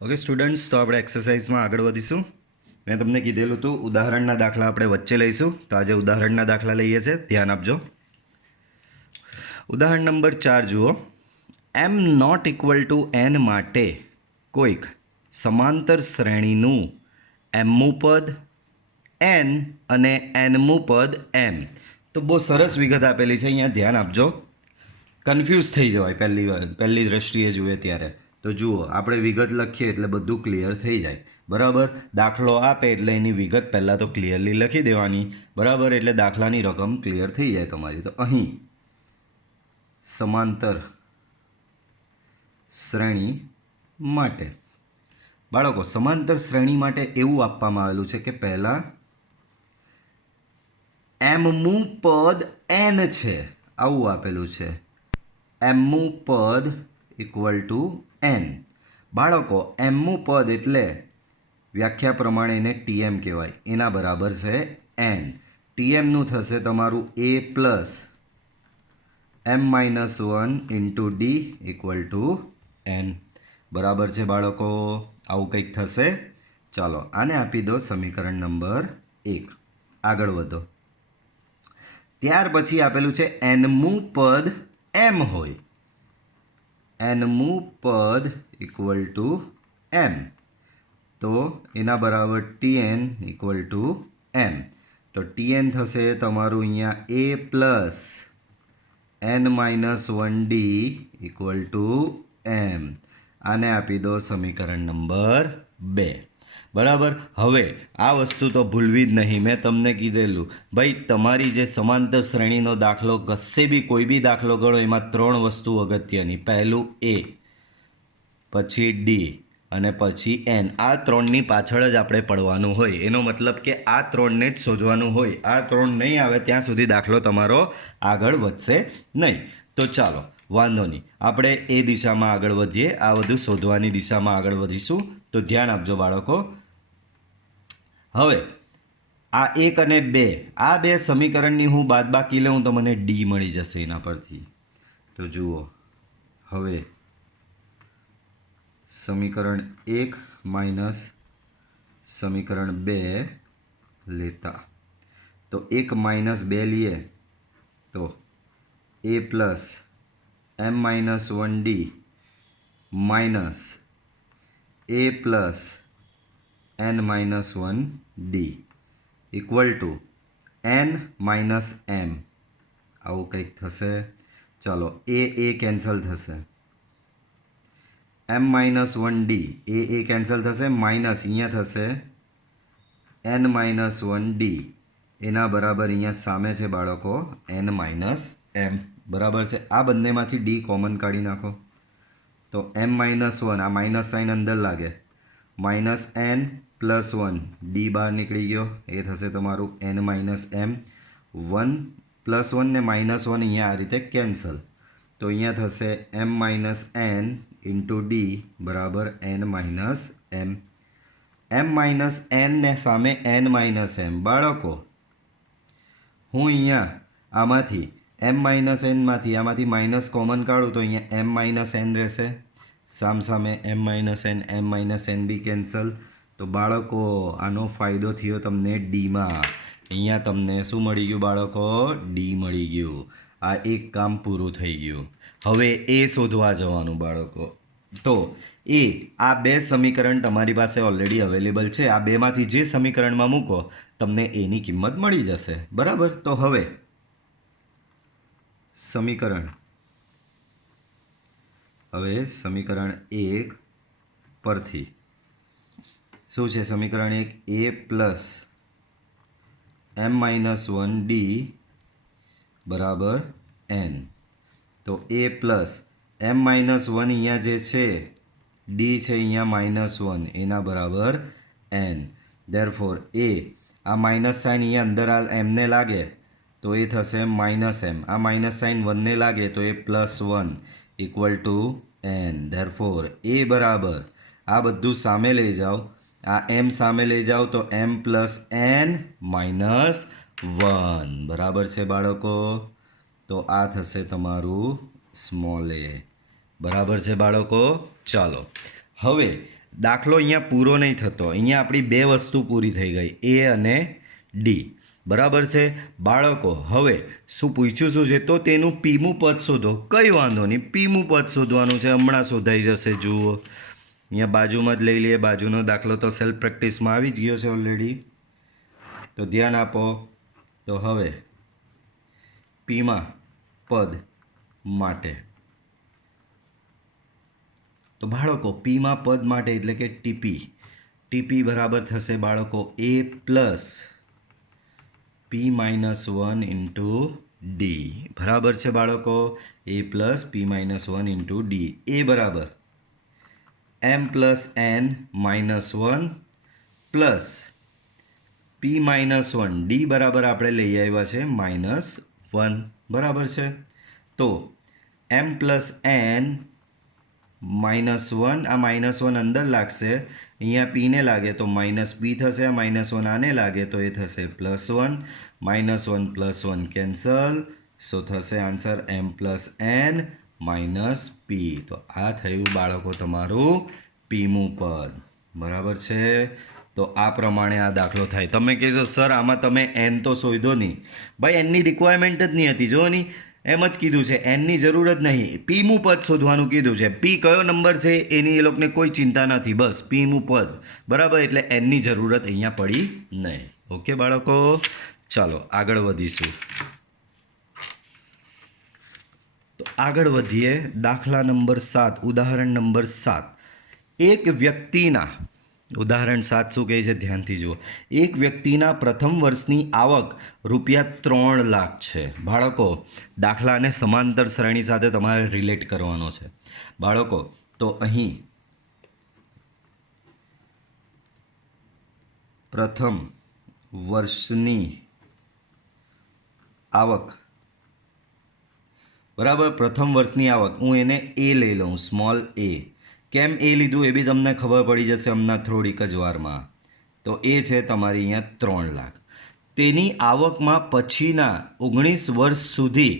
Okay students, તો આપણે એક્સરસાઇઝમાં આગળ વધીશું. મેં તમને કીધેલું હતું ઉદાહરણના દાખલા આપણે વચ્ચે લઈશું. તો આજે ઉદાહરણના દાખલા લઈએ છીએ, ધ્યાન આપજો. ઉદાહરણ નંબર 4 જુઓ. M not equal to n માટે કોઈક સમાંતર શ્રેણીનું એમમું પદ એન અને એનમું પદ એમ. તો બહુ સરસ વિગત આપેલી છે, અહીંયા ધ્યાન આપજો. કન્ફ્યુઝ થઈ જવાય પહેલી દ્રષ્ટિએ જુએ ત્યારે. તો જુઓ, આપણે વિગત લખીએ એટલે બધું ક્લિયર થઈ જાય. બરાબર, દાખલો આપે એટલે એની વિગત પહેલાં તો ક્લિયરલી લખી દેવાની. બરાબર, એટલે દાખલાની રકમ ક્લિયર થઈ જાય તમારી. તો અહીં સમાંતર શ્રેણી માટે બાળકો, સમાંતર શ્રેણી માટે એવું આપવામાં આવેલું છે કે પહેલાં એમમું પદ એન છે, આવું આપેલું છે. એમમું પદ ઇક્વલ ટુ એન. બાળકો, એમમું પદ એટલે વ્યાખ્યા પ્રમાણે એને ટીએમ કહેવાય, એના બરાબર છે એન. ટીએમનું થશે તમારું A plus m-1 into D equal to N. બરાબર છે બાળકો, આવું કંઈક થશે. ચાલો, આને આપી દો સમીકરણ નંબર 1. આગળ વધો. ત્યાર પછી આપેલું છે એનમું પદ એમ હોય. એનમું પદ ઇક્વલ ટુ એમ, તો એના બરાબર ટીએન ઇક્વલ ટુ એમ. તો ટીએન થશે તમારું અહીંયા A plus n-1 D equal to M. આને આપી દો સમીકરણ નંબર 2. બરાબર. હવે આ વસ્તુ તો ભૂલવી જ નહીં. મેં તમને કીધેલું ભાઈ, તમારી જે સમાંતર શ્રેણીનો દાખલો કશે બી કોઈ બી દાખલો ગણો, એમાં 3 વસ્તુ અગત્યની. પહેલું એ, પછી ડી અને પછી એન. આ 3ની પાછળ જ આપણે પડવાનું હોય. એનો મતલબ કે આ 3ને જ શોધવાનું હોય. આ 3 નહીં આવે ત્યાં સુધી દાખલો તમારો આગળ વધશે નહીં. તો ચાલો, વાંધો નહીં, આપણે એ દિશામાં આગળ વધીએ. આ બધું શોધવાની દિશામાં આગળ વધીશું. તો ધ્યાન આપજો બાળકો. હવે આ 1 અને 2, આ બે સમીકરણની હું બાદબાકી લઉં તો મને ડી મળી જશે એના પરથી. તો જુઓ, હવે સમીકરણ 1 માઇનસ સમીકરણ 2 લેતા, તો 1 માઇનસ 2 લઈએ તો A plus m-1 D minus A plus n-1 D equal to n minus m. આવું કંઈક થશે. ચાલો, એ કેન્સલ થશે. m-1 ડી એ કેન્સલ થશે, માઇનસ અહીંયા થશે n-1 ડી. એના બરાબર અહીંયા સામે છે બાળકો n-m. બરાબર છે. આ બંનેમાંથી ડી કોમન કાઢી નાખો તો m-1, આ માઇનસ સાઇન અંદર લાગે, માઇનસ n પ્લસ 1, ડી બહાર નીકળી ગયો. એ થશે તમારું n-m. 1 પ્લસ 1 ને માઇનસ 1 અહીંયા આ રીતે કેન્સલ. તો અહીંયા થશે m-n ઇન્ટુ ડી બરાબર n-m. m-n ને સામે n-m. બાળકો, હું અહીંયા આમાંથી m-n આમાંથી માઇનસ કોમન કાઢું તો અહીંયા m-n રહેશે. સામે m-n બી કેન્સલ. તો બાળકો, આનો ફાયદો થયો તમને ડીમાં. અહીંયા તમને શું મળી ગયું બાળકો? ડી મળી ગયું. આ એક કામ પૂરું થઈ ગયું. હવે એ શોધવા જવાનું બાળકો. તો આ બે સમીકરણ તમારી પાસે ઓલરેડી અવેલેબલ છે. આ બેમાંથી જે સમીકરણમાં મૂકો તમને એની કિંમત મળી જશે. બરાબર. તો હવે સમીકરણ 1 પરથી શું છે? સમીકરણ 1 એ પ્લસ m-1 ડી બરાબર એન. તો એ પ્લસ m-1 અહીંયા જે છે, ડી છે અહીંયા -1, એના બરાબર એન. ધેરફોર આ માઇનસ સાઇન અહીંયા અંદર એમને લાગે તો એ થશે -m. આ માઇનસ સાઇન 1ને લાગે તો એ +1 ઇક્વલ ટુ એન. ધેરફોર એ બરાબર, આ બધું સામે લઈ જાઓ, આ m સામે લઈ જાઓ તો m પ્લસ n માઇનસ 1. બરાબર છે બાળકો. તો આ થશે તમારું સ્મોલ a. બરાબર છે બાળકો. ચાલો, હવે દાખલો અહીંયા પૂરો નહીં થતો. અહીંયા આપણી બે વસ્તુ પૂરી થઈ ગઈ, એ અને ડી. બરાબર છે બાળકો? હવે શું પૂછ્યું શું છે? તો તેનું પીમું પદ શોધો. કંઈ વાંધો નહીં, પીમું પદ શોધવાનું છે, હમણાં શોધાઈ જશે. જુઓ અહીંયા બાજુમાં જ લઈ લઈએ. બાજુનો દાખલો તો સેલ્ફ પ્રેક્ટિસમાં આવી જ ગયો છે ઓલરેડી, તો ધ્યાન આપો. તો હવે પીમાં પદ માટે, તો બાળકો પીમાં પદ માટે એટલે કે ટીપી બરાબર થશે બાળકો A plus P minus 1 into D. બરાબર છે બાળકો? A plus P minus 1 into D. A બરાબર M plus N minus 1 plus P minus 1. D બરાબર આપણે લઈ આવ્યા છે -1. બરાબર છે? તો એમ પ્લસ એન -1, આ -1 અંદર લાગશે, અહીંયા પીને લાગે તો માઇનસ પી થશે, આ -1 આને લાગે તો એ થશે +1. -1 +1 કેન્સલ, સો થશે આન્સર એમ પ્લસ એન માઇનસ પી. તો આ થયું બાળકો તમારું પીમું પદ. બરાબર છે? તો આ પ્રમાણે આ દાખલો થાય. તમે કહેશો સર આમાં તમે એન તો શોધો નહીં. ભાઈ એનની રિક્વાયરમેન્ટ જ નહીં હતી. જો નહીં, એમ જ કીધું છે, એનની જરૂર જ નહીં, પીમું પદ શોધવાનું કીધું છે. પી કયો નંબર છે એની એ લોકોને કોઈ ચિંતા નથી, બસ પીમું પદ. બરાબર? એટલે એનની જરૂરત અહીંયા પડી નહીં. ઓકે બાળકો? ચાલો આગળ વધીશું. તો આગળ વધીએ. દાખલા નંબર 7, ઉદાહરણ નંબર 7. એક વ્યક્તિના, ઉદાહરણ 7 શું કહે છે ધ્યાનથી જુઓ. એક વ્યક્તિના પ્રથમ વર્ષની આવક ₹3 લાખ છે. બાળકો દાખલાને સમાંતર શ્રેણી સાથે તમારે રિલેટ કરવાનો છે બાળકો. તો અહીં પ્રથમ વર્ષની આવક, બરાબર? પ્રથમ વર્ષની આવક હું એને એ લઈ લઉં, સ્મોલ એ. કેમ એ લીધું એ બી તમને ખબર પડી જશે હમણાં થોડીક જ વારમાં. તો એ છે તમારી અહીંયા 3 લાખ. તેની આવકમાં પછીના 19 વર્ષ સુધી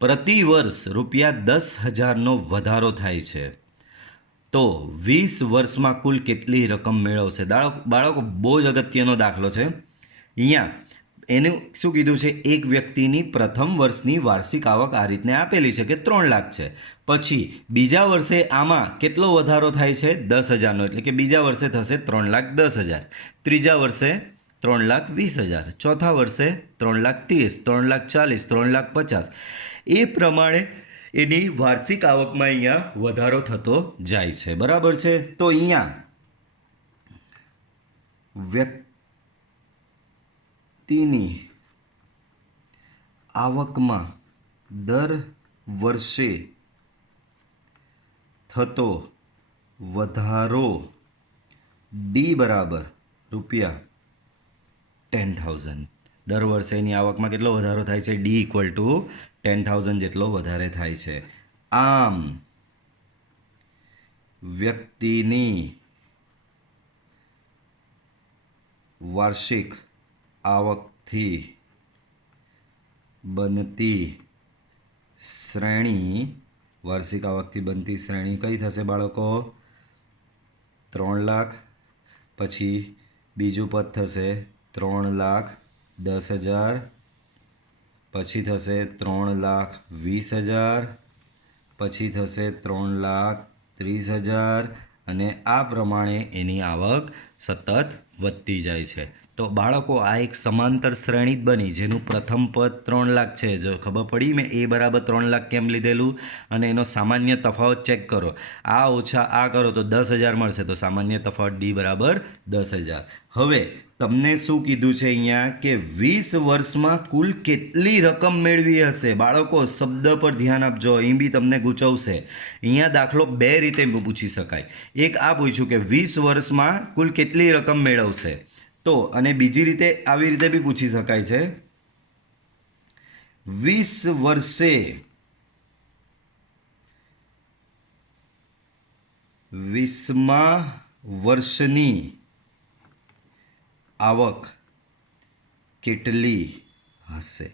પ્રતિ વર્ષ ₹10,000નો વધારો થાય છે. તો 20 વર્ષમાં કુલ કેટલી રકમ મેળવશે? બાળકો બહુ જ અગત્યનો દાખલો છે. અહીંયા એનું શું કીધું છે? એક વ્યક્તિની પ્રથમ વર્ષની વાર્ષિક આવક આ રીતને આપેલી છે કે 3 લાખ છે. પછી બીજા વર્ષે આમાં કેટલો વધારો થાય છે? 10,000નો, એટલે કે બીજા વર્ષે થશે 3,10,000. ત્રીજા વર્ષે 3,20,000. ચોથા વર્ષે 3,30,000, 3,40,000, 3,50,000. એ પ્રમાણે એની વાર્ષિક આવકમાં અહીંયા વધારો થતો જાય છે. બરાબર છે? તો અહીંયા વ્યક્તિની આવકમાં દર વર્ષે થતો વધારો ડી બરાબર ₹10,000. દર વર્ષે એની આવકમાં કેટલો વધારો થાય છે? ડી = 10,000 જેટલો વધારે થાય છે. આમ વ્યક્તિની વાર્ષિક આવકથી બનતી શ્રેણી, વાર્ષિક આવકથી બનતી શ્રેણી કઈ થશે બાળકો? 3 લાખ. પછી બીજું પદ થશે 3,10,000. પછી થશે 3,20,000. પછી થશે 3,30,000. અને આ પ્રમાણે એની આવક સતત વધતી જાય છે. તો બાળકો આ એક સમાંતર શ્રેણી જ બની જેનું પ્રથમ પદ 3 લાખ છે. જો ખબર પડી મેં એ બરાબર 3 લાખ કેમ લીધેલું, અને એનો સામાન્ય તફાવત ચેક કરો. આ ઓછા આ કરો તો 10,000 મળશે. તો સામાન્ય તફાવત ડી બરાબર 10,000. હવે તમને શું કીધું છે અહીંયા કે 20 વર્ષમાં કુલ કેટલી રકમ મેળવી હશે? બાળકો શબ્દ પર ધ્યાન આપજો, અહીં બી તમને ગૂંચવશે. અહીંયા દાખલો બે રીતે પૂછી શકાય. એક આ પૂછ્યું કે 20 વર્ષમાં કુલ કેટલી રકમ મેળવશે, તો અને બીજી રીતે આવી રીતે બી પૂછી શકાય છે 20 વર્ષે 20મા વર્ષની આવક કેટલી હશે?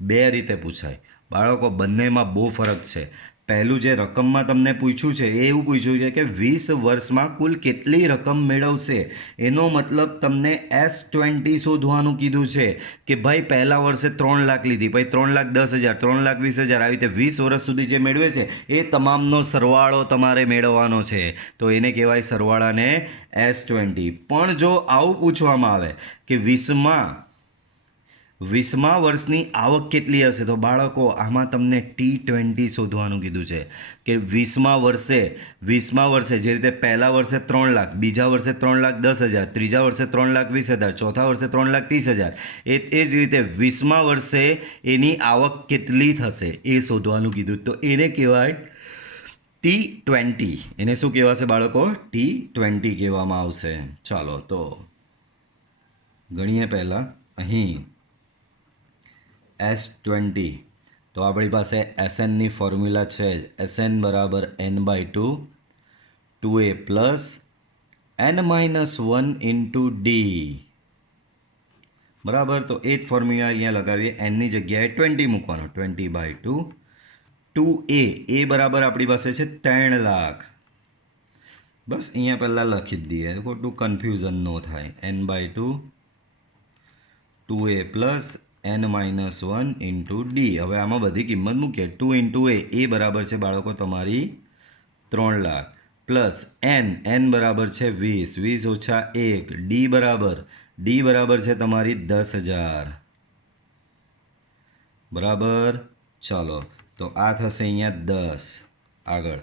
બે રીતે પૂછાય બાળકો, બંનેમાં બહુ ફરક છે. પહેલું જે રકમમાં તમને પૂછ્યું છે એ એવું પૂછ્યું છે કે 20 વર્ષમાં કુલ કેટલી રકમ મેળવશે. એનો મતલબ તમને S20 શોધવાનું કીધું છે કે ભાઈ પહેલા વર્ષે 3 લાખ લીધી, પછી 3,10,000, 3,20,000, આવી રીતે 20 વર્ષ સુધી જે મેળવે છે એ તમામનો સરવાળો તમારે મેળવવાનો છે. તો એને કહેવાય સરવાળાને S20. પણ જો આવું પૂછવામાં આવે કે 20મા વર્ષની આવક કેટલી હશે, તો બાળકો આમાં તમને T20 શોધવાનું કીધું છે કે 20મા વર્ષે જે રીતે પહેલા વર્ષે 3 લાખ, બીજા વર્ષે 3,10,000, ત્રીજા વર્ષે 3,20,000, ચોથા વર્ષે 3,30,000, એ જ રીતે 20મા વર્ષે એની આવક કેટલી થશે એ શોધવાનું કીધું. તો એને કહેવાય T20. એને શું કહેવાશે બાળકો? T20 કહેવામાં આવશે. ચાલો તો ગણીએ પહેલાં અહીં S20. તો આપણી પાસે SNની ફોર્મ્યુલા છે, SN બરાબર n/2 2a plus n-1 into D. બરાબર, તો એ જ ફોર્મ્યુલા અહીંયા લગાવીએ. એનની જગ્યાએ 20 મૂકવાનો, 20/2 2a. એ બરાબર આપણી પાસે છે 3 લાખ. બસ અહીંયા પહેલાં લખી જ દઈએ, ખોટું કન્ફ્યુઝન ન થાય. n/2 2a plus n-1 into D. હવે આમાં બધી કિંમત મૂકીએ. 2 ઇન્ટુ એ બરાબર છે બાળકો તમારી 3 લાખ પ્લસ n બરાબર છે 20, 20 ઓછા 1, ડી બરાબર છે તમારી 10,000. બરાબર, ચાલો તો આ થશે અહીંયા 10. આગળ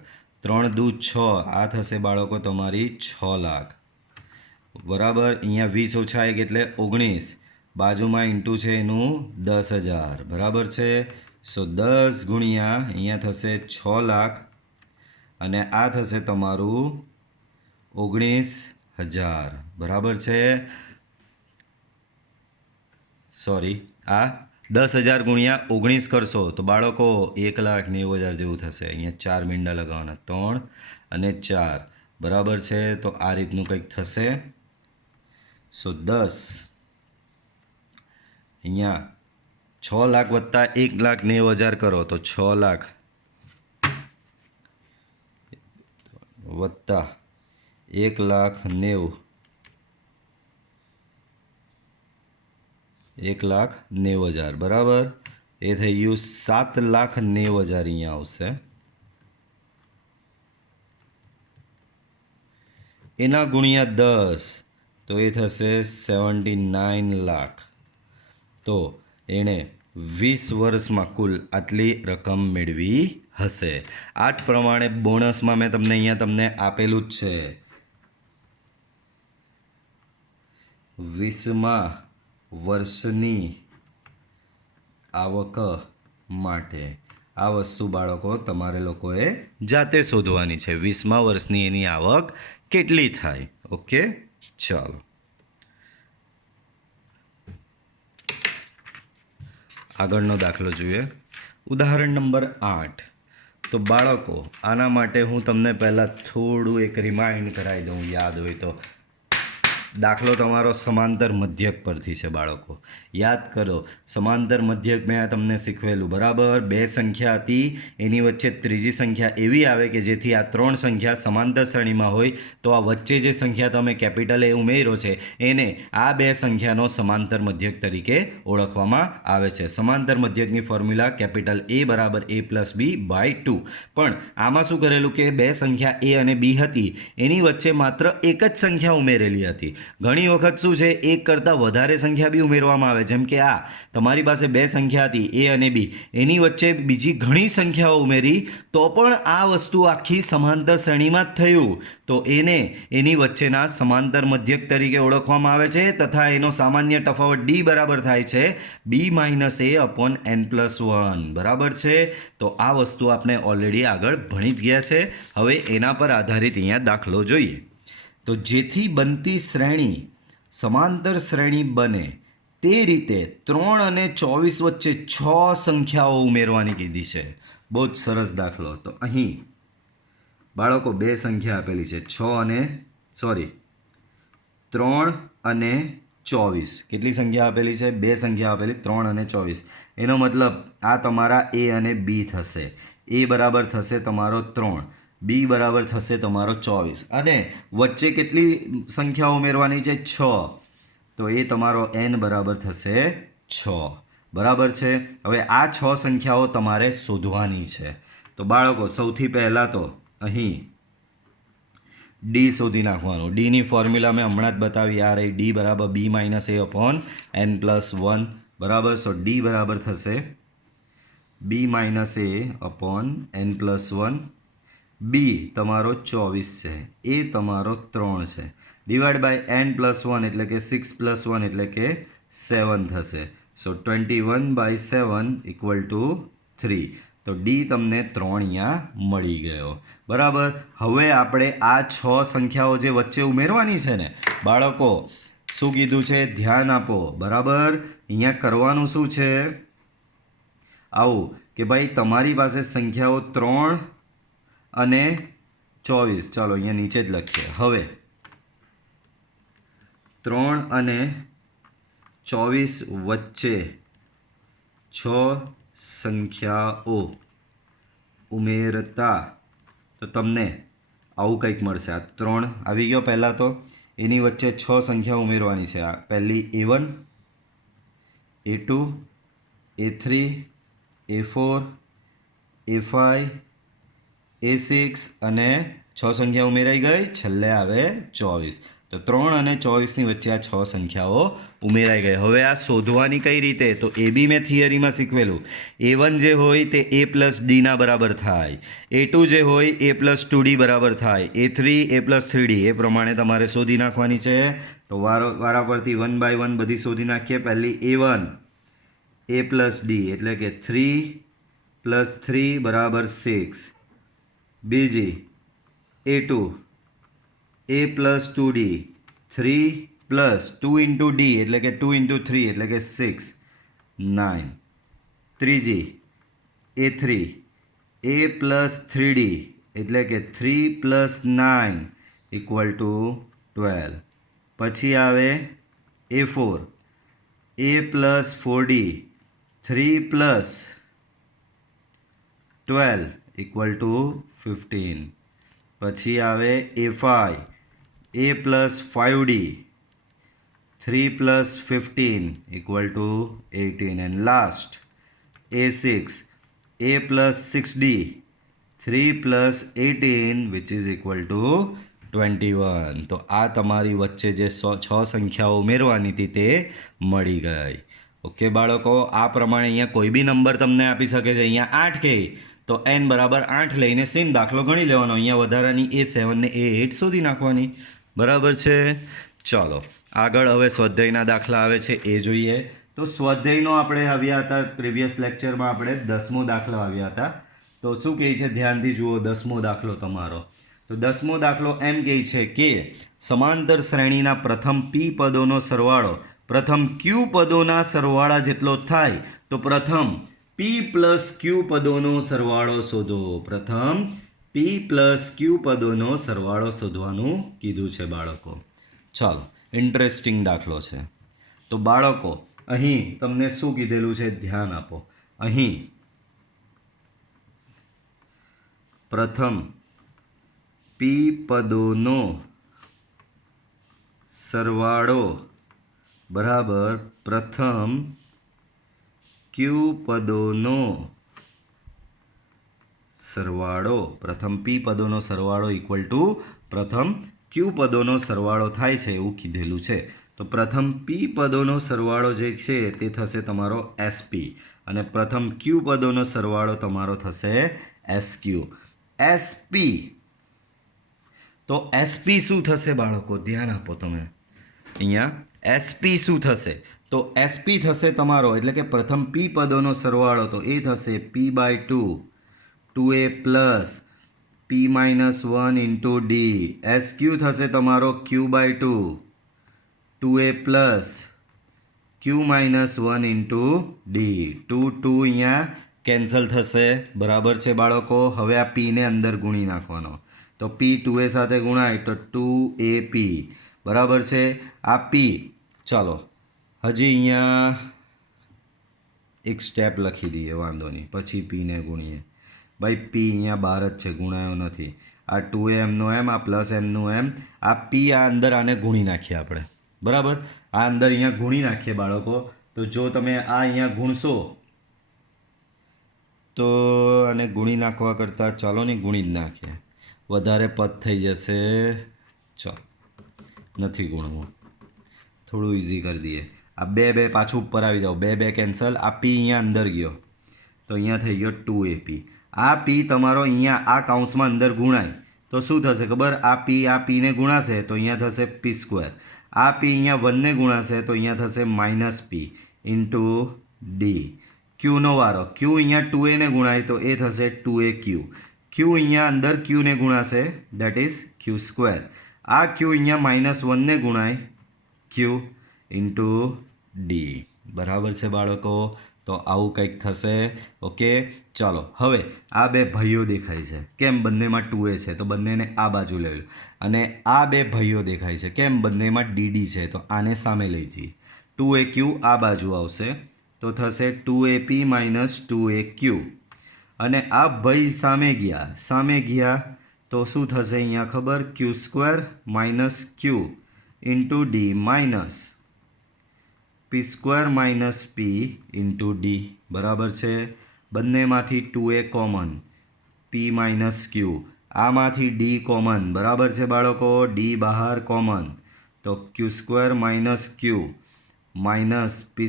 3 દુ 6, આ થશે બાળકો તમારી 6 લાખ. બરાબર, અહીંયા 20 ઓછા 1 એટલે 19, બાજુમાં ઇન્ટુ છે એનું 10,000. બરાબર છે. સો 10 ગુણ્યા અહીંયા થશે 6 લાખ અને આ થશે તમારું 19,000. બરાબર છે. સોરી, આ 10,000 ગુણ્યા 19 કરશો તો બાળકો 1,90,000 જેવું થશે. અહીંયા 4 મીંડા લગાવવાના, 3 અને 4. બરાબર છે. તો આ રીતનું કંઈક થશે. સો 10 અહીંયા 6 લાખ વત્તા 1,90,000 કરો તો 6 લાખ વત્તા 1,90,000 1,90,000. બરાબર, એ થઈ ગયું 7,90,000 અહીંયા આવશે. એના ગુણ્યા 10 તો એ થશે 79 લાખ. તો એણે 20 વર્ષમાં કુલ આટલી રકમ મેળવી હશે. આ જ પ્રમાણે બોનસમાં મેં તમને આપેલું જ છે. 20મા વર્ષની આવક માટે આ વસ્તુ બાળકો તમારે લોકોએ જાતે શોધવાની છે. 20મા વર્ષની એની આવક કેટલી થાય. ઓકે, ચાલો આગળનો દાખલો જોઈએ. ઉદાહરણ નંબર 8. તો બાળકો આના માટે હું તમને પહેલાં થોડું એક રિમાઇન્ડ કરાવી દઉં, યાદ હોય તો. દાખલો તમારો સમાંતર મધ્યક પરથી છે બાળકો. યાદ કરો, સમાંતર મધ્યક મેં તમને શીખવેલું. બરાબર, બે સંખ્યા હતી, એની વચ્ચે ત્રીજી સંખ્યા એવી આવે કે જેથી આ 3 સંખ્યા સમાંતર શ્રેણીમાં હોય તો આ વચ્ચે જે સંખ્યા તમે કેપિટલ એ ઉમેર્યો છે એને આ બે સંખ્યાનો સમાંતર મધ્યક તરીકે ઓળખવામાં આવે છે. સમાંતર મધ્યકની ફોર્મ્યુલા કેપિટલ A બરાબર A+B/2. પણ આમાં શું કરેલું કે બે સંખ્યા A અને B હતી, એની વચ્ચે માત્ર એક જ સંખ્યા ઉમેરેલી હતી. ઘણી વખત શું છે, એક કરતાં વધારે સંખ્યા બી ઉમેરવામાં આવે. જેમ કે આ તમારી પાસે બે સંખ્યા હતી A અને B, એની વચ્ચે બીજી ઘણી સંખ્યાઓ ઉમેરી તો પણ આ વસ્તુ આખી સમાંતર શ્રેણીમાં જ થયું, તો એને એની વચ્ચેના સમાંતર મધ્યક તરીકે ઓળખવામાં આવે છે. તથા એનો સામાન્ય તફાવત D બરાબર થાય છે B-A/n+1. બરાબર છે. તો આ વસ્તુ આપણે ઓલરેડી આગળ ભણી જ ગયા છે. હવે એના પર આધારિત અહીંયા દાખલો જોઈએ. તો જેથી બનતી શ્રેણી સમાંતર શ્રેણી બને તે રીતે 3 અને 24 વચ્ચે 6 સંખ્યાઓ ઉમેરવાની કીધી છે. બહુ જ સરસ દાખલો. તો અહીં બાળકો બે સંખ્યા આપેલી છે, 3 અને 24. કેટલી સંખ્યા આપેલી છે? બે સંખ્યા આપેલી, 3 અને 24. એનો મતલબ આ તમારા A અને B થશે. એ બરાબર થશે તમારો 3, બી બરાબર થશે તમારો 24 અને વચ્ચે કેટલી સંખ્યા ઉમેરવાની છે? 6. તો એ તમારો n બરાબર થશે 6. બરાબર છે. હવે આ 6 સંખ્યાઓ તમારે શોધવાની છે. તો બાળકો સૌથી પહેલાં તો અહીં ડી શોધી નાખવાનું. ડીની ફોર્મ્યુલા મેં હમણાં જ બતાવી આ રહી. ડી બરાબર બી માઇનસ એ અપોન n+1. બરાબર. સો ડી બરાબર થશે બી માઇનસ એ અપોન n+1. બી તમારો 24 છે, એ તમારો 3 છે, ડિવાઈડ બાય n+1 એટલે કે 6+1 એટલે કે 7 થશે. સો 21/7 = 3. તો ડી તમને 3 અહીંયા મળી ગયો. બરાબર. હવે આપણે આ 6 સંખ્યાઓ જે વચ્ચે ઉમેરવાની છે ને બાળકો, શું કીધું છે? ધ્યાન આપો. બરાબર. અહીંયા કરવાનું શું છે? આવું કે ભાઈ તમારી પાસે સંખ્યાઓ 3 અને 24, ચાલો અહીંયા નીચે જ લખીએ. હવે 3 અને 24 વચ્ચે 6 સંખ્યાઓ ઉમેરતા તો તમને આવું કંઈક મળશે. આ 3 આવી ગયો પહેલાં તો, એની વચ્ચે 6 સંખ્યા ઉમેરવાની છે. આ પહેલી A1, A2, A3, A4, A5, A6 અને 6 સંખ્યા ઉમેરાઈ ગઈ. છેલ્લે આવે 24. તો 3 અને 24ની વચ્ચે આ 6 સંખ્યાઓ ઉમેરાઈ ગઈ. હવે આ શોધવાની કઈ રીતે? તો એ બી મેં થિયરીમાં શીખવેલું. A1 જે હોય તે A+Dના બરાબર થાય, A2 જે હોય A+2D બરાબર થાય, A3 A+3D. એ પ્રમાણે તમારે શોધી નાખવાની છે. તો વારા પરથી 1 by 1 બધી શોધી નાખીએ. પહેલી A1 A+D એટલે કે 3 + 3 = 6. બીજી A2 A+2D 3 + 2 × D એટલે કે 2 × 3 એટલે કે 6 9. ત્રીજી A3 A+3D એટલે કે 3 + 9 = 12. પછી આવે A4 A+4D 3 + 12 = 15. પછી આવે A5 A+5D 3 + 15 = 18. And last A6 A+6D 3 + 18 which is equal to 21. તો આ તમારી વચ્ચે જે 6 સંખ્યાઓ ઉમેરવાની હતી તે મળી ગઈ. ઓકે બાળકો, આ પ્રમાણે અહીંયા કોઈ બી નંબર તમને આપી શકે છે. અહીંયા 8 કહે તો n બરાબર 8 લઈને સેમ દાખલો ગણી લેવાનો. અહીંયા વધારાની A7 ને A8 શોધી નાખવાની. બરાબર છે. ચાલો આગળ હવે સ્વાધ્યાયના દાખલા આવે છે એ જોઈએ. તો સ્વાધ્યાયનો આપણે આવ્યા હતા પ્રીવિયસ લેક્ચરમાં, આપણે 10મો દાખલો આવ્યા હતા. તો શું કહે છે? ધ્યાનથી જુઓ 10મો દાખલો તમારો. તો 10મો દાખલો એમ કહે છે કે સમાંતર શ્રેણીના પ્રથમ p પદોનો સરવાળો પ્રથમ q પદોના સરવાળા જેટલો થાય તો પ્રથમ p + q પદોનો સરવાળો શોધો. પ્રથમ p + q પદોનો સરવાળો શોધવાનું કીધું છે બાળકો. ચાલો ઇન્ટરેસ્ટિંગ દાખલો છે. તો બાળકો અહીં તમને શું કીધેલું છે? ધ્યાન આપો. અહીં પ્રથમ p પદોનો સરવાળો બરાબર પ્રથમ q પદોનો સરવાળો, પ્રથમ p પદોનો સરવાળો = પ્રથમ q પદોનો સરવાળો થાય છે એવું કીધેલું છે. તો પ્રથમ p પદોનો સરવાળો જે છે તે થશે તમારો sp અને પ્રથમ q પદોનો સરવાળો તમારો થશે sq. sp તો sp શું થશે બાળકો? ધ્યાન આપો તમે. અહીંયા sp શું થશે? તો sp થશે તમારો એટલે કે પ્રથમ p પદોનો સરવાળો, તો એ થશે p/2 2a + p - 1 × d. sq થશે તમારો q/2 2a + q - 1 × d. 2 2 અહીંયા કેન્સલ થશે. બરાબર છે બાળકો. હવે આ p ને અંદર ગુણી નાખવાનો. તો p 2a સાથે ગુણાય તો 2ap. બરાબર છે. આ p, ચાલો હજી અહીંયા એક સ્ટેપ લખી દઈએ, વાંધો નહીં, પછી p ને ગુણીએ. ભાઈ પી અહીંયા બહાર જ છે, ગુણાયો નથી. આ 2mનો એમ, આ પ્લસ એમનું એમ, આ પી આ અંદર આને ગુણી નાખીએ આપણે, બરાબર. આ અંદર અહીંયા ગુણી નાખીએ બાળકો. તો જો તમે આ અહીંયા ગુણશો તો આને ગુણી નાખવા કરતાં ચાલો ને ગુણી જ નાખીએ, વધારે પદ થઈ જશે. ચાલો નથી ગુણવું, થોડું ઇઝી કરી દઈએ. આ બે પાછું ઉપર આવી જાઓ, બે કેન્સલ. આ પી અહીંયા અંદર ગયો તો અહીંયા થઈ ગયો 2AP. આ પી તમારો અહીંયા આ કાઉન્સમાં અંદર ગુણાય તો શું થશે ખબર? આ પીને ગુણાશે તો અહીંયા થશે P². આ પી અહીંયા 1ને ગુણાશે તો અહીંયા થશે -P ઇન્ટુ ડી. ક્યુનો વારો, ક્યુ અહીંયા 2Aને ગુણાય તો એ થશે 2AQ. ક્યુ અહીંયા અંદર ક્યુને ગુણાશે, દેટ ઇઝ Q². આ ક્યુ અહીંયા -1ને ગુણાય, ક્યુ ઇન્ટુ ડી. બરાબર છે બાળકો? તો આવું કંઈક થશે. ઓકે, ચાલો હવે આ બે ભાઈઓ દેખાય છે, કેમ? બંનેમાં 2A છે તો બંનેને આ બાજુ લઈ લો. અને આ બે ભાઈઓ દેખાય છે, કેમ? બંનેમાં DD છે તો આને સામે લઈ જઈએ. 2AQ આ બાજુ આવશે તો થશે 2AP - 2AQ. અને આ ભાઈ સામે ગયા તો શું થશે અહીંયા ખબર? Q² - Q into D minus P² - P into D. બરાબર છે? બંનેમાંથી 2A કોમન, P - Q. આમાંથી ડી કોમન. બરાબર છે બાળકો? ડી બહાર કોમન તો Q² - Q minus P²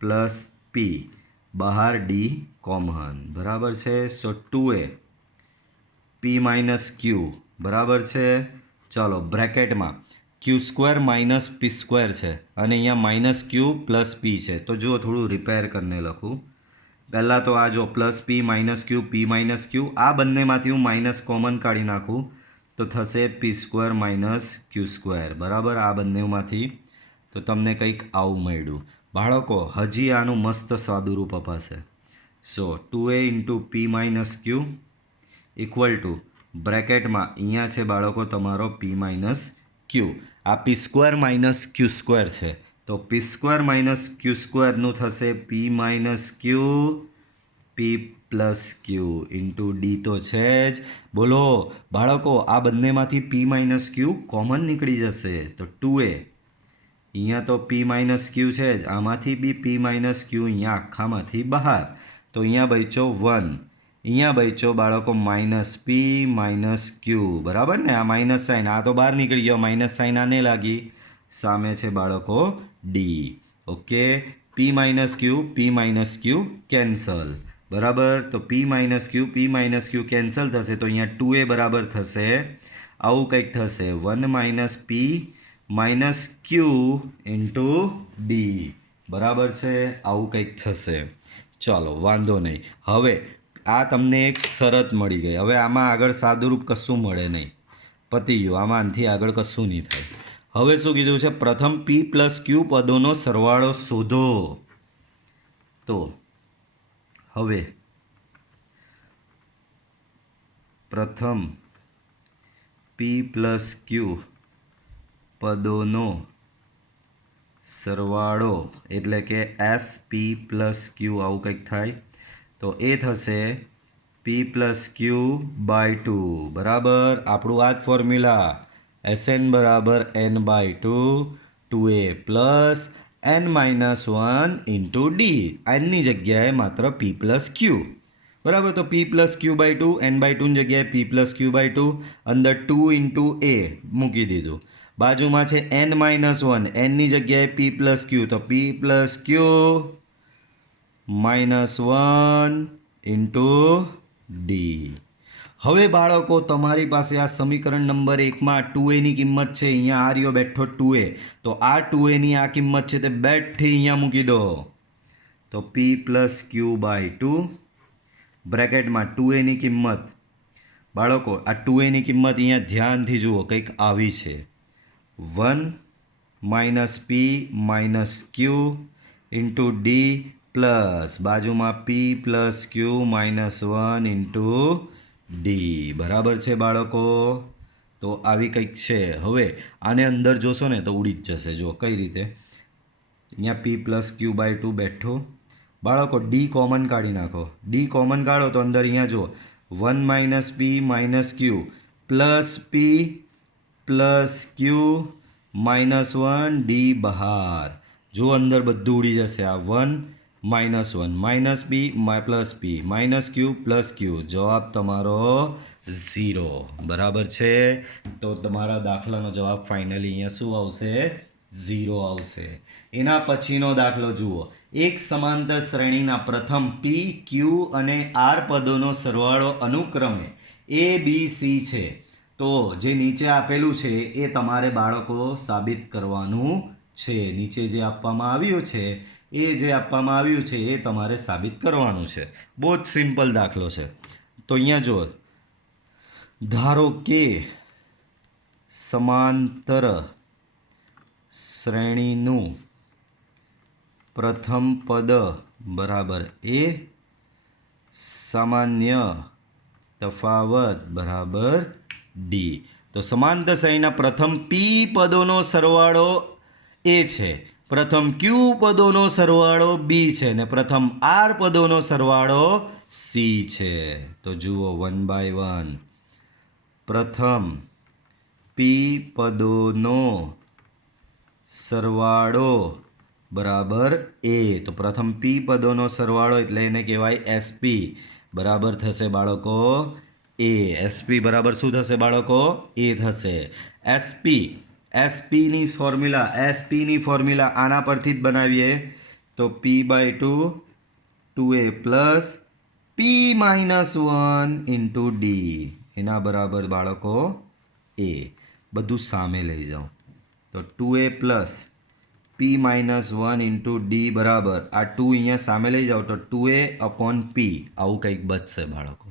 plus P, બહાર ડી કોમન. બરાબર છે? સો 2A P - Q. બરાબર છે? ચાલો બ્રેકેટમાં Q² - P² છે અને અહીંયા -Q પ્લસ P છે. તો જો થોડું રિપેર કરીને લખું. પહેલાં તો આ જો plus P -Q P -Q, આ બંનેમાંથી હું માઇનસ કોમન કાઢી નાખું તો થશે P² - Q². બરાબર? આ બંનેમાંથી તો તમને કંઈક આવું મળ્યું. બાળકો હજી આનું મસ્ત સાદુરૂપ અપાશે. So 2A into P - Q equal to બ્રેકેટમાં અહીંયા છે બાળકો તમારો P - Q. આ P² - Q² છે તો P² - Q² થશે P - Q P plus Q into D તો છે જ. બોલો બાળકો, આ બંનેમાંથી P - Q કોમન નીકળી જશે તો 2A. અહીંયા તો P - Q છે જ, આમાંથી બી P - Q અહીંયા આખામાંથી બહાર તો અહીંયા બચ્યો 1. અહીંયા બચ્યો બાળકો -P - Q. બરાબર ને? આ માઇનસ સાઇન આ તો બહાર નીકળી ગયો, માઇનસ સાઇન આને લાગી, સામે છે બાળકો D. Okay, P - Q P - Q cancel. બરાબર? તો P - Q કેન્સલ થશે તો અહીંયા 2A બરાબર થશે આવું કંઈક થશે 1 - P - Q ઇન્ટુ ડી. બરાબર છે? આવું કંઈક થશે. ચાલો વાંધો નહીં. હવે આ તમને એક શરત મળી ગઈ. હવે આમાં આગળ સાદુરૂપ કશું મળે નહીં, પતી ગયું. આમાં આનાથી આગળ કશું નહીં થાય. હવે શું કીધું છે? પ્રથમ P + Q પદોનો સરવાળો શોધો. તો હવે પ્રથમ P + Q પદોનો સરવાળો એટલે કે SP + Q આવું કંઈક થાય તો એ થશે P + Q / 2. બરાબર? આપણું આ જ formula SN = N/2 2A plus N - 1 into D. એનની જગ્યાએ માત્ર P + Q. બરાબર? તો P + Q / 2, N/2ની જગ્યાએ P + Q / 2, અંદર 2 ઇન્ટુ A મૂકી દીધું. બાજુમાં છે N - 1, Nની જગ્યાએ P + Q તો P + Q -1 ઇન્ટુ ડી. હવે બાળકો તમારી પાસે આ સમીકરણ નંબર 1માં 2Aની કિંમત છે. અહીંયા આ રહ્યો બેઠો 2A, તો આ 2Aની આ કિંમત છે તે બેઠી અહીંયા મૂકી દો તો P + Q / 2 બ્રેકેટમાં 2Aની કિંમત. બાળકો આ 2Aની કિંમત અહીંયા ધ્યાનથી જુઓ, કંઈક આવી છે 1 - P - Q into D plus બાજુમાં P + Q -1 ઇન્ટુ ડી. બરાબર છે બાળકો? તો આવી કંઈક છે. હવે આને અંદર જોશો ને તો ઉડી જ જશે. જો કઈ રીતે? અહીંયા P + Q / 2 બેઠો, બાળકો ડી કોમન કાઢી નાખો. ડી કોમન કાઢો તો અંદર અહીંયા જુઓ 1 માઇનસ પી માઇનસ ક્યુ પ્લસ પી પ્લસ ક્યુ -1 ડી બહાર. જો અંદર બધું ઉડી જશે. આ 1 -1 માઇનસ પી પ્લસ પી માઇનસ ક્યુ પ્લસ ક્યુ. જવાબ તમારો 0. બરાબર છે. તો તમારા દાખલાનો જવાબ ફાઇનલી અહીંયા શું આવશે? 0 આવશે. એના પછીનો દાખલો જુઓ. એક સમાંતર શ્રેણીના પ્રથમ પી ક્યુ અને આર પદોનો સરવાળો અનુક્રમે એ બી સી છે. તો જે નીચે આપેલું છે એ તમારે બાળકો સાબિત કરવાનું છે. નીચે જે આપવામાં આવ્યું છે એ તમારે સાબિત કરવાનું છે. બહુ જ સિમ્પલ દાખલો છે. તો અહીંયા જુઓ. ધારો કે સમાંતર શ્રેણીનું પ્રથમ પદ બરાબર એ સામાન્ય તફાવત બરાબર ડી. તો સમાંતર શ્રેણીના પ્રથમ પી પદોનો સરવાળો એ છે, પ્રથમ ક્યુ પદોનો સરવાળો બી છે અને પ્રથમ આર પદોનો સરવાળો સી છે. તો જુઓ 1 બાય 1. પ્રથમ પી પદોનો સરવાળો બરાબર એ. તો પ્રથમ પી પદોનો સરવાળો એટલે એને કહેવાય એસપી. બરાબર થશે બાળકો એ. એસપી બરાબર શું થશે બાળકો? એ થશે. એસપીની ફોર્મ્યુલા આના પરથી જ બનાવીએ. તો P/2 2a plus P-1 into D એના બરાબર બાળકો એ. બધું સામે લઈ જાઓ. તો 2a plus P-1 into D બરાબર આ 2 અહીંયા સામે લઈ જાઓ તો 2a અપોન પી આવું કંઈક બચશે બાળકો.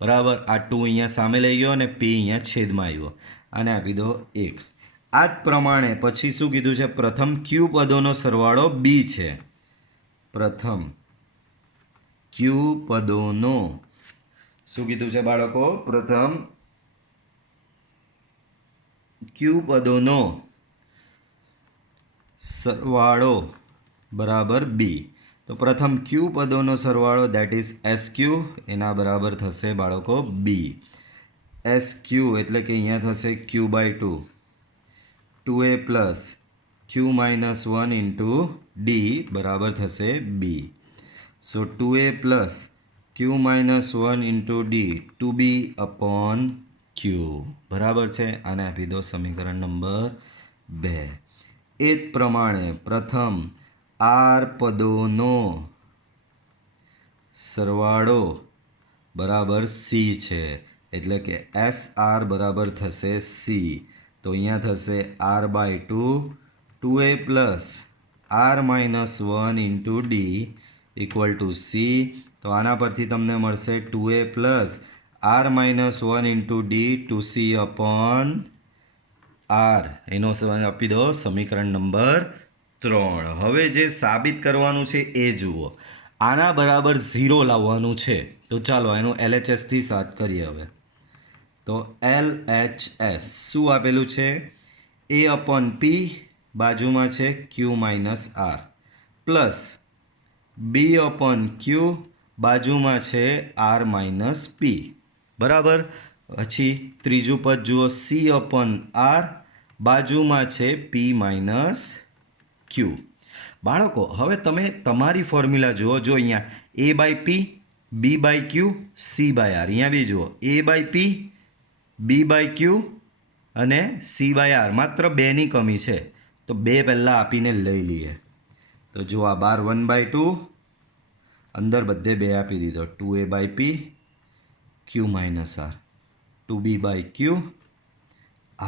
બરાબર. આ 2 અહીંયા સામે લઈ ગયો અને પી અહીંયા છેદમાં આવ્યો. આને આપી દો 1. આ જ પ્રમાણે પછી શું કીધું છે? પ્રથમ ક્યુ પદોનો સરવાળો બી છે. પ્રથમ ક્યુ પદોનો શું કીધું છે બાળકો? પ્રથમ ક્યુ પદોનો સરવાળો બરાબર બી. તો પ્રથમ ક્યુ પદોનો સરવાળો દેટ ઇઝ એસ ક્યુ એના બરાબર થશે બાળકો બી. એસ ક્યુ એટલે કે અહીંયા થશે Q/2 2a plus Q-1 into D બરાબર થશે બી. સો 2a plus Q-1 into D 2b upon ક્યુ બરાબર છે. આને આપી દો સમીકરણ નંબર 2. એ જ પ્રમાણે પ્રથમ આર પદોનો સરવાળો બરાબર સી છે એટલે કે SR બરાબર થશે સી. તો અહીંયા થશે R/2 2a plus R-1 into D equal to c. તો આના પરથી તમને મળશે 2a plus R-1 into d 2c upon r. એનો આપી દો સમીકરણ નંબર 3. હવે જે સાબિત કરવાનું છે એ જુઓ. આના બરાબર 0 લાવવાનું છે. તો ચાલો એનું LHSથી સ્ટાર્ટ કરીએ હવે. તો LHS શું આપેલું છે? એ અપોન પી બાજુમાં છે Q-R પ્લસ બી અપોન ક્યુ બાજુમાં છે R-P બરાબર. પછી ત્રીજું પદ જુઓ સી અપોન આર બાજુમાં છે P-Q. બાળકો હવે તમે તમારી ફોર્મ્યુલા જુઓ. જો અહીંયા A/P B/Q C/R. અહીંયા બી જુઓ A/P B/Q અને C/R. માત્ર 2ની કમી છે તો 2 પહેલાં આપીને લઈ લઈએ. તો જો આ બાર 1/2 અંદર બધે 2 આપી દીધો. 2a/P Q-R 2b/Q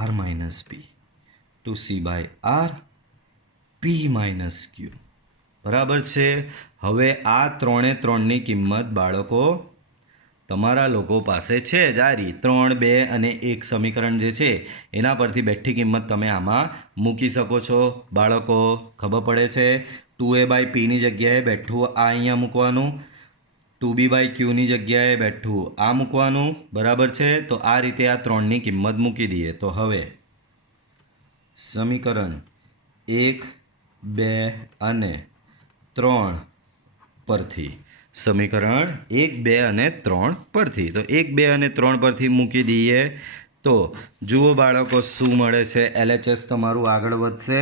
R-P 2c/R P-Q બરાબર છે. હવે આ 3ની કિંમત બાળકો તમારા લોકો પાસે છે જ. આ 3, 2 અને 1 સમીકરણ જે છે એના પરથી બેઠી કિંમત તમે આમાં મૂકી શકો છો બાળકો. ખબર પડે છે? 2a/Pની જગ્યાએ બેઠું આ અહીંયા મૂકવાનું, 2b/Qની જગ્યાએ બેઠું આ મૂકવાનું. બરાબર છે. તો આ રીતે આ 3ની કિંમત મૂકી દઈએ. તો હવે સમીકરણ 1, 2 અને 3 પરથી સમીકરણ 1, 2 અને 3 પરથી. તો 1, 2 અને 3 પરથી મૂકી દઈએ તો જુઓ બાળકો શું મળે છે. LHS તમારું આગળ વધશે.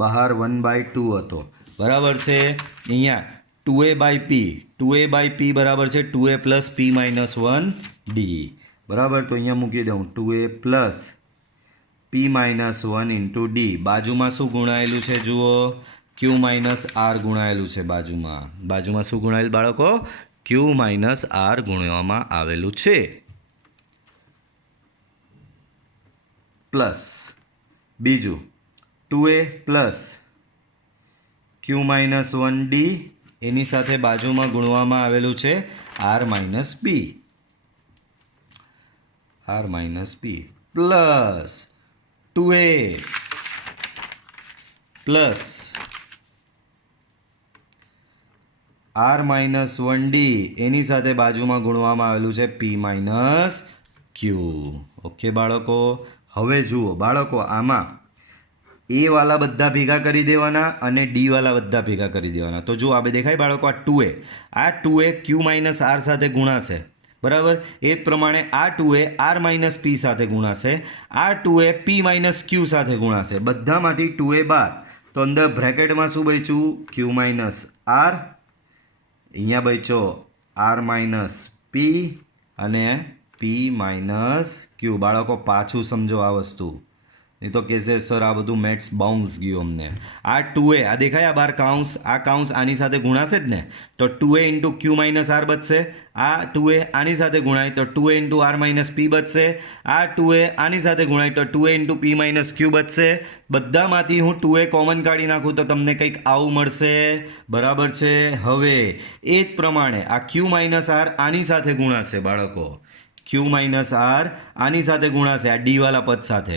બહાર 1/2 હતો બરાબર છે. અહીંયા 2a/p બરાબર છે 2a + p - 1d બરાબર. તો અહીંયા મૂકી દઉં 2a + p - 1 × d. બાજુમાં શું ગુણાયેલું છે જુઓ, q - r ગુણાયેલું છે. બાજુમાં શું ગુણાયેલું બાળકો? q - r ગુણવામાં આવેલું છે. પ્લસ બીજું 2a + q - 1d એની સાથે બાજુમાં ગુણવામાં આવેલું છે r - p plus 2a plus r - 1d એની સાથે બાજુમાં ગુણવામાં આવેલું છે p - q. ઓકે બાળકો. હવે જુઓ બાળકો, આમાં એ વાળા બધા ભેગા કરી દેવાના અને ડી વાળા બધા ભેગા કરી દેવાના. તો જો આપણે દેખાય બાળકો, આ 2a q - r સાથે ગુણાશે બરાબર. એ જ પ્રમાણે આ 2a r - p સાથે ગુણાશે. આ 2a p - q સાથે ગુણાશે. બધામાંથી 2a બાર. તો અંદર બ્રેકેટમાં શું બચ્યું? q - r. અહીંયા બચ્યો r - p અને p - q. બાળકો પાછું સમજો આ વસ્તુ, નહીં તો કહેશે સર આ બધું મેથ્સ બાઉન્સ ગયું અમને. આ 2a આ દેખાય, આ બાર કાઉન્સ, આ કાઉન્સ આની સાથે ગુણાશે જ ને. તો 2a × q - r બચશે. આ 2a આની સાથે ગુણાય તો 2a × r - p બચશે. આ 2a આની સાથે ગુણાય તો 2a × p - q બચશે. બધામાંથી હું 2a કોમન કાઢી નાખું તો તમને કંઈક આવું મળશે બરાબર છે. હવે એ જ પ્રમાણે આ q - r આની સાથે ગુણાશે બાળકો. q - r આની સાથે ગુણાશે આ ડી વાળા પદ સાથે.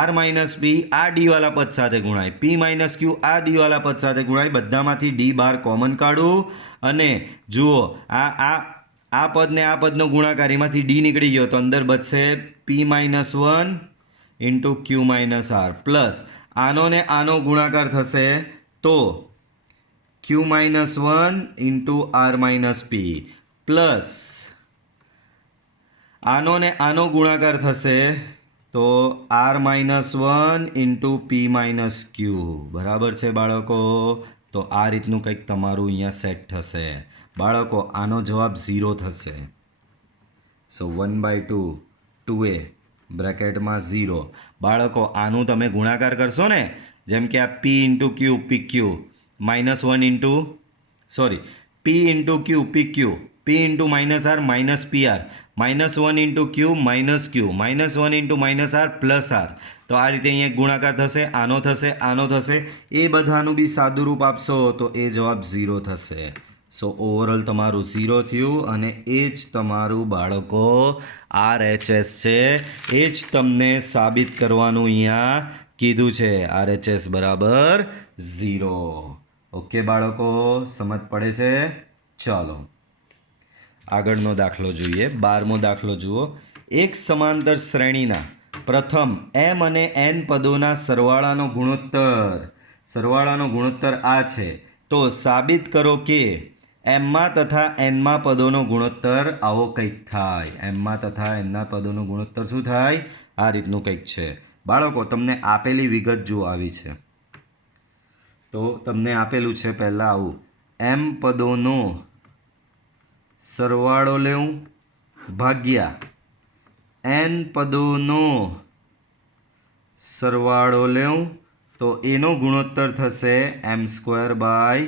r - p આ ડી વાળા પદ સાથે ગુણાય. p - q આ ડી વાળા પદ સાથે ગુણાય. બધામાંથી ડી બાર કોમન કાઢું અને જુઓ આ પદ ને આ પદનો ગુણાકાર, એમાંથી ડી નીકળી ગયો તો અંદર બચશે p - 1 × q - r પ્લસ આનો ને આનો ગુણાકાર થશે તો q - 1 × r - p પ્લસ આનો ને આનો ગુણાકાર થશે તો r - 1 × p - q બરાબર છે બાળકો. તો આ રીતનું કંઈક તમારું અહીંયા સેટ થશે બાળકો. આનો જવાબ 0 થશે. સો 1/2 2a બ્રેકેટમાં 0 બાળકો. આનું તમે ગુણાકાર કરશો ને, જેમ કે આ p × q pq -1 p × q pq p × -r -pr -1 × q -q -1 × -r +r. તો આ રીતે અહીંયા ગુણાકાર થશે, આનો થશે, આનો થશે. એ બધાનું બી સાદું રૂપ આપશો તો એ જવાબ 0 થશે. સો ઓવરઓલ તમારું 0 થયું અને એ જ તમારું બાળકો RHS છે. એ જ તમને સાબિત કરવાનું અહીંયા કીધું છે. RHS બરાબર 0. ઓકે બાળકો, સમજ પડે છે? ચાલો આગળનો દાખલો જોઈએ. 12મો દાખલો જુઓ. એક સમાંતર શ્રેણીના પ્રથમ m અને n પદોના સરવાળાનો ગુણોત્તર આ છે. તો સાબિત કરો કે એમમાં તથા એનમાં પદોનો ગુણોત્તર આવો કંઈક થાય. એમમાં તથા એનના પદોનો ગુણોત્તર શું થાય? આ રીતનું કંઈક છે બાળકો. તમને આપેલી વિગત જો આવી છે તો તમને આપેલું છે પહેલાં આવું, m પદોનો સરવાળો લેવું ભાગ્યા n પદોનો સરવાળો લેવું તો એનો ગુણોત્તર થશે m²/n².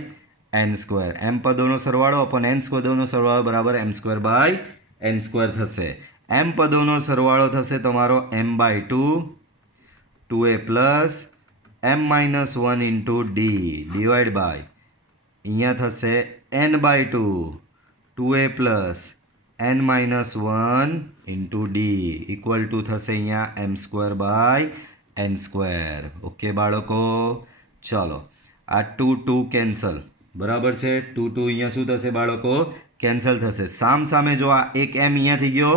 m પદોનો સરવાળો અપન n પદોનો સરવાળો બરાબર m²/n² થશે. m પદોનો સરવાળો થશે તમારો m/2 2a plus m - 1 × d divide by અહીંયા થશે n/2 2a plus n - 1 × d equal to થશે અહીંયા m²/n². ઓકે બાળકો, ચલો આ 2 કેન્સલ બરાબર છે. 2 અહીંયા શું થશે બાળકો? કેન્સલ થશે. સામે જો આ એક m અહીંયા થઈ ગયો,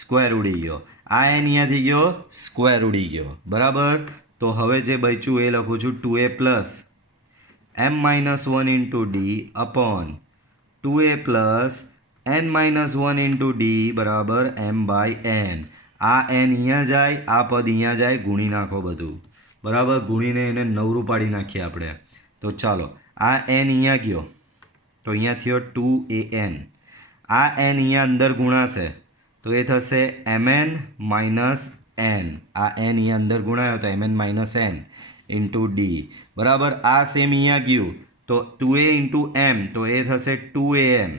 સ્ક્વેર ઉડી ગયો. આ n અહીંયા થઈ ગયો, સ્ક્વેર ઉડી ગયો બરાબર. તો હવે જે બચ્યું એ લખું છું 2a plus m - 1 × d upon 2a plus n minus 1 into D બરાબર m/n. આ n અહીંયા જાય, આ પદ અહીંયા જાય, ગુણી નાખો બધું. બરાબર, ગુણીને એને નવરું પાડી નાખીએ આપણે. તો ચાલો, આ n અહીંયા ગયો તો અહીંયા થયો 2an. આ n અહીંયા અંદર ગુણાશે તો એ થશે mn માઇનસ n. આ n અહીંયા અંદર ગુણાયો તો mn minus n into D. બરાબર, આ સેમ અહીંયા ગયું તો 2a ઇન્ટુ m તો એ થશે 2am.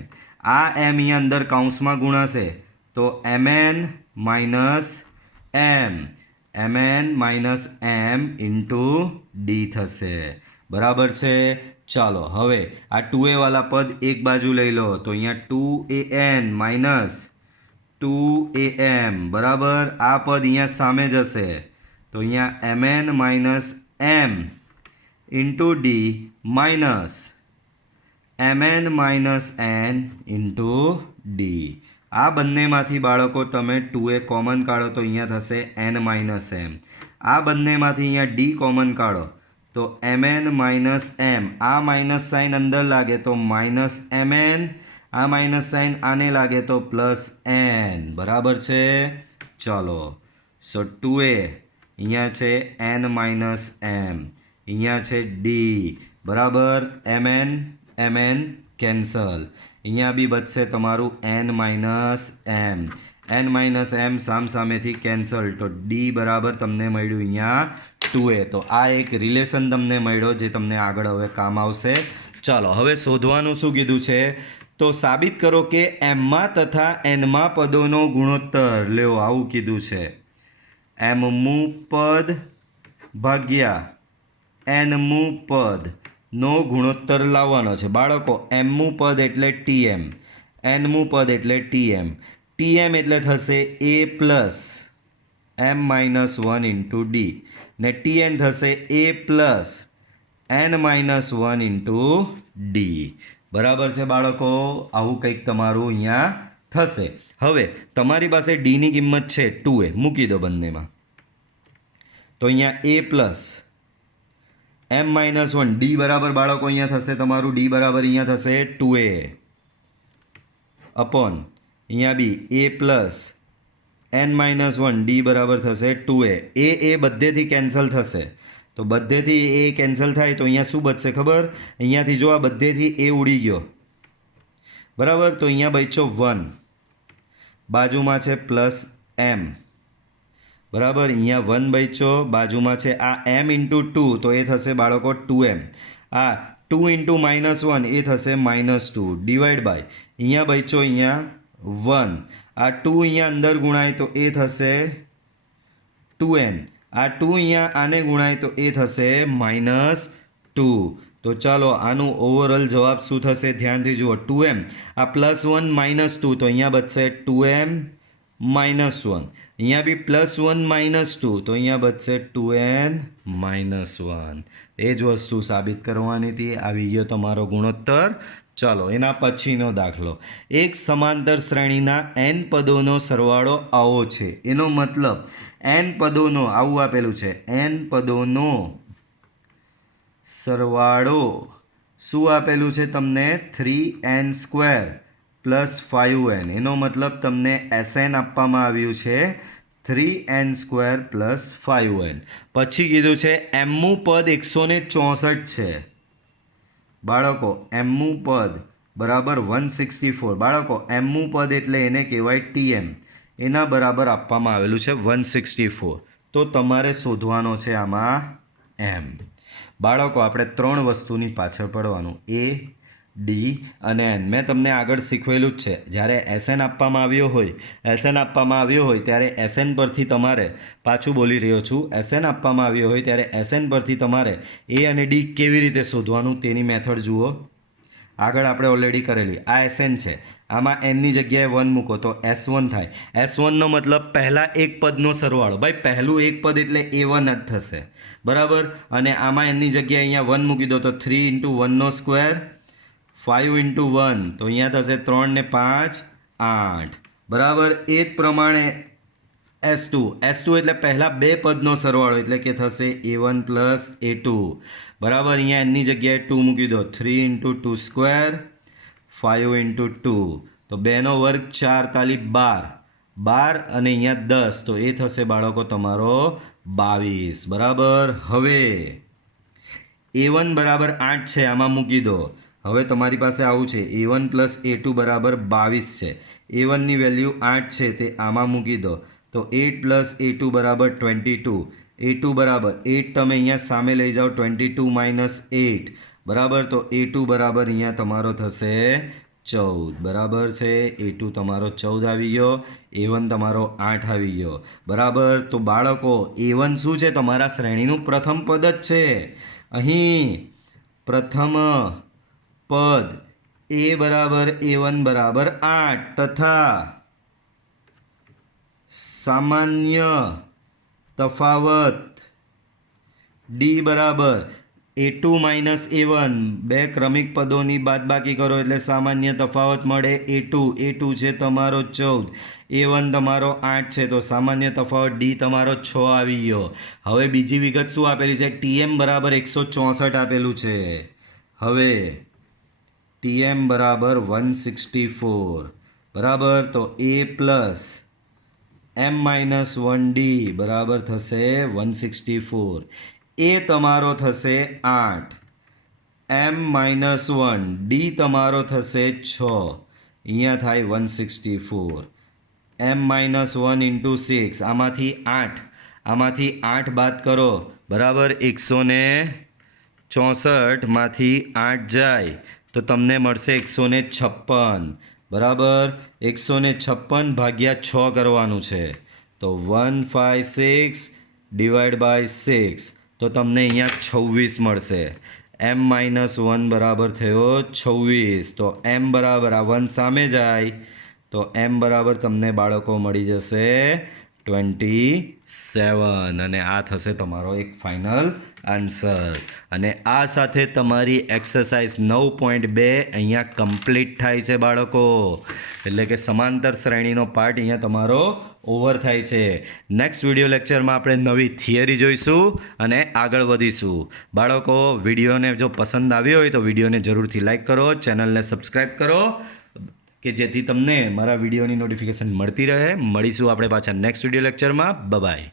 આ m અહીંયા અંદર કૌંસમાં ગુણાશે તો mn minus m. mn minus m into D થશે. બરાબર છે. ચાલો હવે આ 2a વાળા પદ એક બાજુ લઈ લો તો અહીંયા 2an માઇનસ 2am. બરાબર, આ પદ અહીંયા સામે જશે તો અહીંયા mn minus m into D minus mn minus n into D. આ બંનેમાંથી બાળકો તમે 2a કોમન કાઢો તો અહીંયા થશે n માઇનસ m. આ બંનેમાંથી અહીંયા ડી કોમન કાઢો તો mn માઇનસ m. આ માઇનસ સાઇન અંદર લાગે તો માઇનસ mn, આ માઇનસ સાઇન આને લાગે તો પ્લસ n. બરાબર છે. ચાલો, સો 2a અહીંયા છે n માઇનસ m, અહીંયા છે ડી. બરાબર, mn કેન્સલ, અહીંયા બી બચશે તમારું n minus m. n minus m સામેથી કેન્સલ તો ડી બરાબર તમને મળ્યું અહીંયા 2a. તો આ એક રિલેશન તમને મળ્યો જે તમને આગળ હવે કામ આવશે. ચાલો, હવે શોધવાનું શું કીધું છે તો સાબિત કરો કે એમમાં તથા એનમાં પદોનો ગુણોત્તર લ્યો. આવું કીધું છે. એમમું પદ ભાગ્યા એનમું પદ નો ગુણોત્તર લાવવાનો છે. બાળકો, એમમું પદ એટલે tm, એનમું પદ એટલે tm. tm એટલે થશે a plus m minus 1 into D ને tn થશે a plus n minus 1 into D. બરાબર છે બાળકો, આવું કંઈક તમારું અહીંયા થશે. હવે તમારી પાસે ડીની કિંમત છે 2a, મૂકી દો બંનેમાં તો અહીંયા a plus m minus 1 D બરાબર બાળકો અહીંયા થશે તમારું ડી બરાબર અહીંયા થશે 2a અપોન અહીંયા બી a plus n minus 1 D બરાબર થશે 2a. એ બધેથી કેન્સલ થશે તો બધેથી એ કેન્સલ થાય તો અહીંયા શું બચશે ખબર? અહીંયાથી જો આ બધેથી એ ઉડી ગયો બરાબર તો અહીંયા બચ્યો 1, બાજુમાં છે પ્લસ m. બરાબર, અહીંયા 1 બચ્યો, બાજુમાં છે આ m ઇન્ટુ 2 તો એ થશે બાળકો 2m. આ 2 ઇન્ટુ માઇનસ 1 એ થશે માઇનસ 2 ડિવાઈડ બાય અહીંયા બચ્યો અહીંયા 1. આ 2 અહીંયા અંદર ગુણાય તો એ થશે 2n. આ 2 અહીંયા આને ગુણાય તો એ થશે માઇનસ 2. તો ચાલો આનું ઓવરઓલ જવાબ શું થશે ધ્યાનથી જુઓ. 2m, આ પ્લસ 1 માઇનસ 2 તો અહીંયા બચશે 2m માઇનસ 1. અહીંયા બી પ્લસ 1 માઇનસ 2 તો અહીંયા બચશે 2n માઇનસ 1. એ જ વસ્તુ સાબિત કરવાની હતી. આવી ગયો તમારો ગુણોત્તર. ચાલો એના પછીનો દાખલો. એક સમાંતર શ્રેણીના n પદોનો સરવાળો આવો છે. એનો મતલબ n પદોનો આવું આપેલું છે, n પદોનો સરવાળો શું આપેલું છે તમને? 3n² plus 5n. એનો મતલબ તમને Sn આપવામાં આવ્યું છે 3n² પ્લસ 5n. પછી કીધું છે એમનું પદ 164 છે બાળકો. એમનું પદ બરાબર 164. બાળકો, એમનું પદ એટલે એને કહેવાય tm, એના બરાબર આપવામાં આવેલું છે 164. તો તમારે શોધવાનો છે આમાં m. બાળકો, આપણે 3 વસ્તુની પાછળ પડવાનું, a, d અને n. મેં તમને આગળ શીખવેલું જ છે. જ્યારે Sn આપવામાં આવ્યો હોય ત્યારે Sn પરથી તમારે, પાછું બોલી રહ્યો છું, Sn આપવામાં આવ્યો હોય ત્યારે Sn પરથી તમારે a અને d કેવી રીતે શોધવાનું તેની મેથડ જુઓ. આગળ આપણે ઓલરેડી કરેલી. આ Sn છે, આમાં nની જગ્યાએ 1 મૂકો તો S1 થાય. S1નો મતલબ પહેલાં એક પદનો સરવાળો. ભાઈ પહેલું એક પદ એટલે A1 જ થશે બરાબર. અને આમાં nની જગ્યાએ અહીંયા 1 મૂકી દો તો 3 ઇન્ટુ 1² 5 ઇન્ટુ 1 તો અહીંયા થશે 3 ને 5 8 બરાબર. એ જ પ્રમાણે S2 એટલે પહેલાં બે પદનો સરવાળો એટલે કે થશે A1 પ્લસ A2 બરાબર. અહીંયા એની જગ્યાએ 2 મૂકી દો 3 ઇન્ટુ 2² 5 ઇન્ટુ 2 તો 2નો વર્ગ 4 તાલી 12 અને અહીંયા 10 તો એ થશે બાળકો તમારો 22 બરાબર. હવે A1 બરાબર 8 છે, આમાં મૂકી દો. હવે તમારી પાસે આવું છે A1 પ્લસ A2 બરાબર 22 છે. A1ની વેલ્યુ 8 છે તે આમાં મૂકી દો તો 8 પ્લસ A2 બરાબર 22. A2 બરાબર 8 તમે અહીંયા સામે લઈ જાઓ 22 માઇનસ 8 બરાબર. તો A2 બરાબર અહીંયા તમારો થશે 14 બરાબર છે. A2 તમારો 14 આવી ગયો, A1 તમારો 8 આવી ગયો બરાબર. તો બાળકો A1 શું છે? તમારા શ્રેણીનું પ્રથમ પદ જ છે. અહીં પ્રથમ પદ A બરાબર A1 બરાબર 8 તથા સામાન્ય તફાવત D બરાબર A2 માઇનસ A1 બે ક્રમિક પદોની બાદબાકી કરો એટલે સામાન્ય તફાવત મળે A2 છે તમારો 14, A1 તમારો 8 છે તો સામાન્ય તફાવત D તમારો 6 આવી ગયો. હવે બીજી વિગત શું આપેલી છે? TM બરાબર 164 આપેલું છે. હવે TM બરાબર 164 બરાબર. તો A plus M minus 1D બરાબર થશે 164. A તમારો થશે 8, M માઇનસ 1, D તમારો થશે 6, અહીંયા થાય 164. M માઇનસ 1 ઇન્ટુ 6 આમાંથી 8 બાદ કરો બરાબર. 164 માંથી 8 જાય તો તમને મળશે 156 બરાબર. 156 ભાગ્યા 6 કરવાનું છે તો 156 ડિવાઈડ બાય 6 તો તમને અહીંયા 26 મળશે. M માઇનસ 1 બરાબર થયો 26. તો M બરાબર આ 1 સામે જાય તો M બરાબર તમને બાળકો મળી જશે 27 અને આ થશે તમારો એક ફાઇનલ આન્સર. અને આ સાથે તમારી એક્સરસાઇઝ 9.2 અહીંયા કમ્પ્લીટ થાય છે બાળકો. એટલે કે સમાંતર શ્રેણીનો પાર્ટ અહીંયા તમારો ઓવર થાય છે. નેક્સ્ટ વિડીયો લેક્ચરમાં આપણે નવી થિયરી જોઈશું અને આગળ વધીશું. બાળકો વિડીયોને જો પસંદ આવ્યો હોય તો વિડીયોને જરૂરથી લાઈક કરો, ચેનલને સબસ્ક્રાઈબ કરો કે જેથી તમને મારા વિડીયોની નોટિફિકેશન મળતી રહે. મળીશું આપણે પાછા નેક્સ્ટ વિડીયો લેક્ચરમાં. બાય.